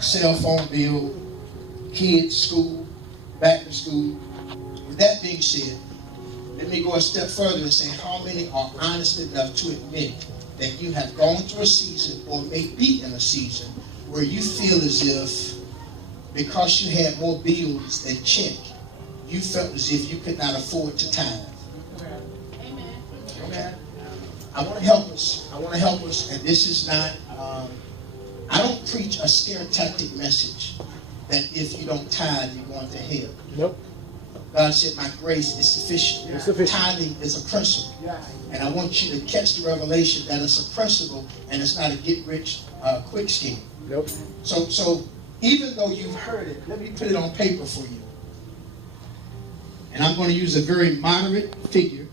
cell phone bill, kids, school, back to school. With that being said, let me go a step further and say, how many are honest enough to admit that you have gone through a season or may be in a season where you feel as if because you had more bills than check, you felt as if you could not afford to tithe? Amen. Okay. I want to help us. And this is not, I don't preach a scare tactic message that if you don't tithe, you're going to hell. Nope. God said, my grace is sufficient. It's sufficient. Tithing is a principle. And I want you to catch the revelation that it's a principle and it's not a get-rich-quick scheme. Nope. So even though you've heard it, let me put it on paper for you. And I'm going to use a very moderate figure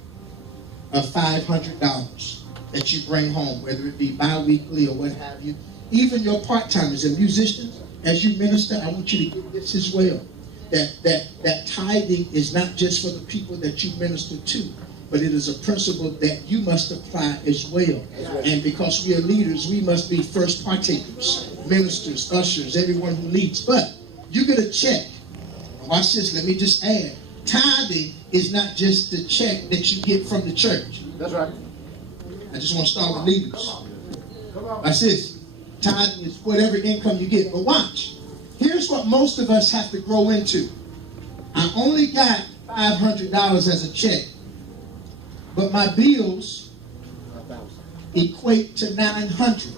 of $500 that you bring home, whether it be bi-weekly or what have you. Even your part-timers and musicians, as you minister, I want you to get this as well. That tithing is not just for the people that you minister to, but it is a principle that you must apply as well. And because we are leaders, we must be first partakers, ministers, ushers, everyone who leads. But you get a check. Watch this, let me just add. Tithing is not just the check that you get from the church. That's right. I just want to start with leaders. Watch this. Tithing is whatever income you get. But watch. Here's what most of us have to grow into. I only got $500 as a check, but my bills equate to $900.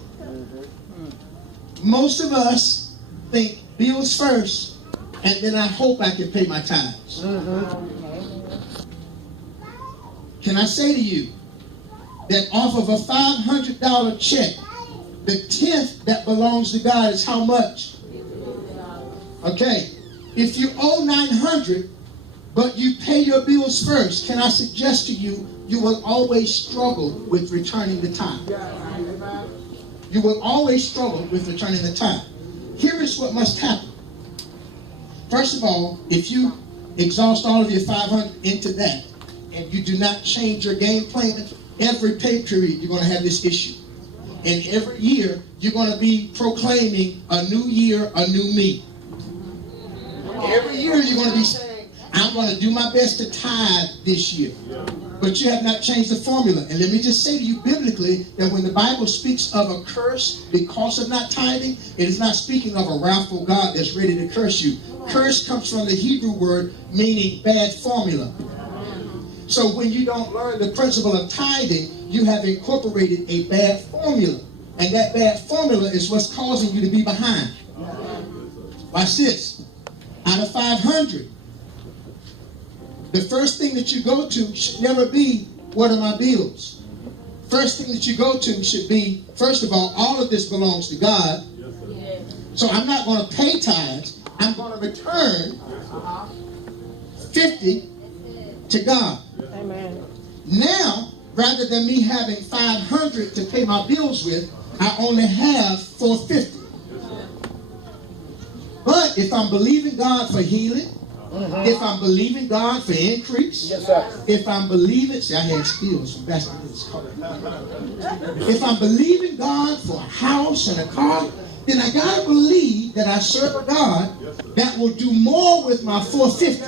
Most of us think bills first, and then I hope I can pay my tithes. Can I say to you that off of a $500 check, the 10th that belongs to God is how much? Okay, if you owe $900, but you pay your bills first, can I suggest to you, you will always struggle with returning the tithe. You will always struggle with returning the tithe. Here is what must happen. First of all, if you exhaust all of your $500 into that, and you do not change your game plan, every pay period you're going to have this issue. And every year, you're going to be proclaiming a new year, a new me. Every year you're going to be saying, I'm going to do my best to tithe this year. But you have not changed the formula. And let me just say to you biblically that when the Bible speaks of a curse because of not tithing, it is not speaking of a wrathful God that's ready to curse you. Curse comes from the Hebrew word meaning bad formula. So when you don't learn the principle of tithing, you have incorporated a bad formula. And that bad formula is what's causing you to be behind. Watch this. Out of 500, the first thing that you go to should never be, what are my bills? First thing that you go to should be, first of all of this belongs to God. So I'm not going to pay tithes. I'm going to return 50 to God. Amen. Now, rather than me having 500 to pay my bills with, I only have 450. But if I'm believing God for healing, if I'm believing God for increase, if I'm believing, see, I had skills from basketball. If I'm believing God for a house and a car, then I gotta believe that I serve a God that will do more with my 450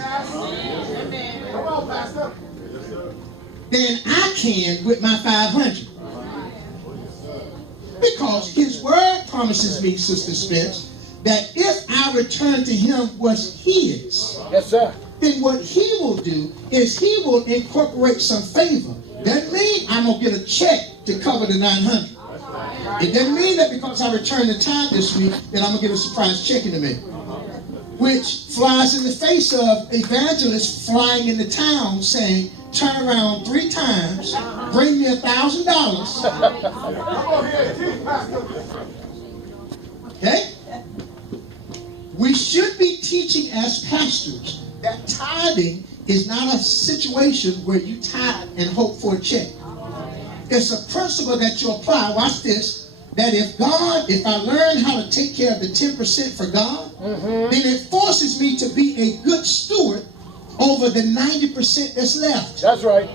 than I can with my 500. Because His Word promises me, Sister Spence, that if I return to Him what's His, then what He will do is He will incorporate some favor. Doesn't mean I'm going to get a check to cover the 900. It doesn't mean that because I return the tithe this week, then I'm going to get a surprise check in a minute. Which flies in the face of evangelists flying into town saying, turn around 3 times, bring me $1,000. Okay? We should be teaching as pastors that tithing is not a situation where you tithe and hope for a check. It's a principle that you apply. Watch this. That if I learn how to take care of the 10% for God, then it forces me to be a good steward over the 90% that's left. That's right.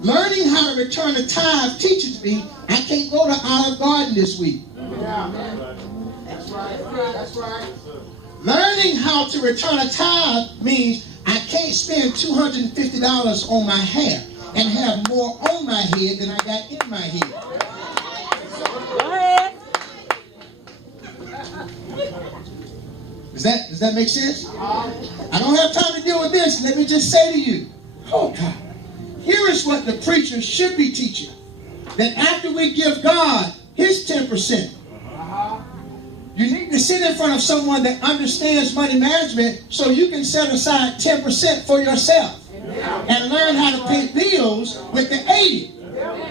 Learning how to return a tithe teaches me I can't go to Olive Garden this week. That's right. That's right. Learning how to return a tithe means I can't spend $250 on my hair and have more on my head than I got in my head. Go ahead. Does that make sense? I don't have time to deal with this. Let me just say to you, oh God, here is what the preacher should be teaching. That after we give God his 10%, you need to sit in front of someone that understands money management so you can set aside 10% for yourself and learn how to pay bills with the 80.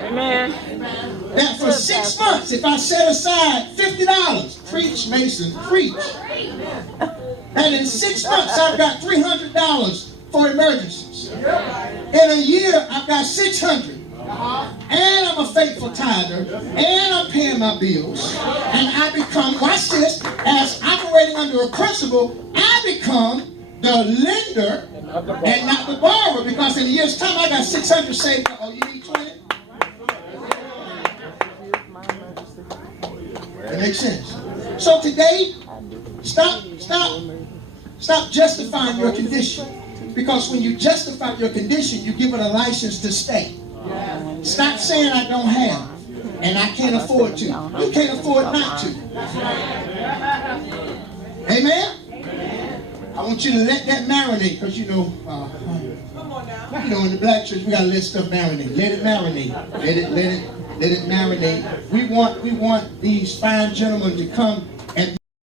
Amen. That for 6 months, if I set aside $50, preach, Mason, preach. And in 6 months, I've got $300 for emergencies. In a year, I've got $600. And I'm a faithful tither. And I'm paying my bills. And I become, watch this, as operating under a principle, I become the lender and not the borrower. Because in a year's time, I got $600 saved. Oh, you need 20? That makes sense. So today, stop justifying your condition. Because when you justify your condition, you give it a license to stay. Stop saying I don't have and I can't afford to. You can't afford not to. Amen? I want you to let that marinate, because you know, in the black church we gotta let stuff marinate. Let it marinate. Let it marinate. We want these fine gentlemen to come